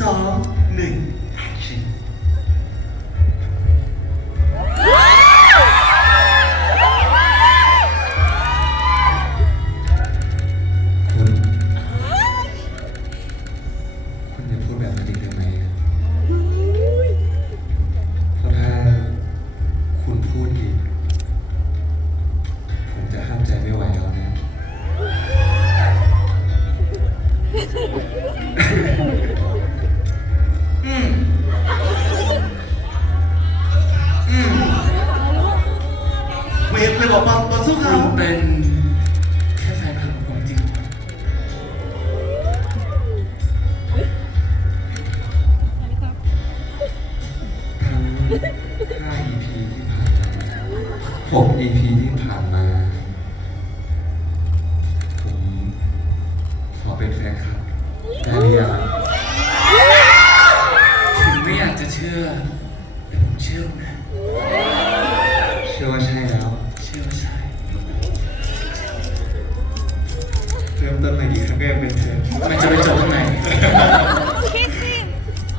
สองหนึ่ง action คุณคุณจะพูดแบบนั้นอีกได้ไหมเพราะถ้าคุณพูดอีก ผมจะห้ามใจไม่ไหวแล้วนะ เวฟเคยบอกบอลบอลสู้เขาคุณเป็นแค่แฟนคลับของผมจริงทั้ง5 EP ที่ผ่านมา6 EP ที่ผ่านมา ผมขอเป็นแฟนคลับได้หรือยังคุณไม่อยากจะเชื่อ แต่ผมเชื่อนะ เชื่อว่าใช่ ริ่มต้นใหม่ดีครั้งก็ยังเป็นเธอมันจะไปจบตรงไหน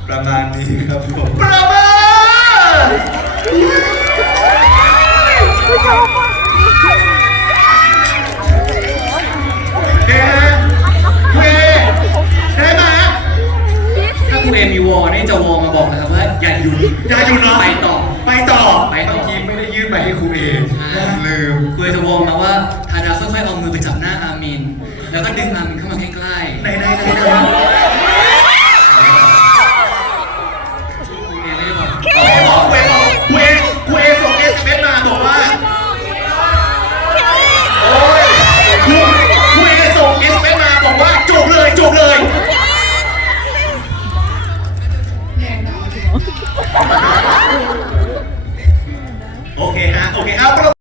ประมาณนี้ครับผมประเมินเฮ้เฮ้เฮ้มาถ้าคุณเอมีวอลนี่จะวอลมาบอกนะครับว่าอย่าหยุดอย่าอยู่เนาะไปต่อ ไปต่อไปต่อ เมื่อกี้ไม่ได้ยื่นไปให้ครูเองอ่าลืมคุณจะวอลมาว่าทาดาค่อยๆเอามือไปจับหน้าอามิน แล้วก็ดึงมันเข้ามาใกล้ๆ ไหนไ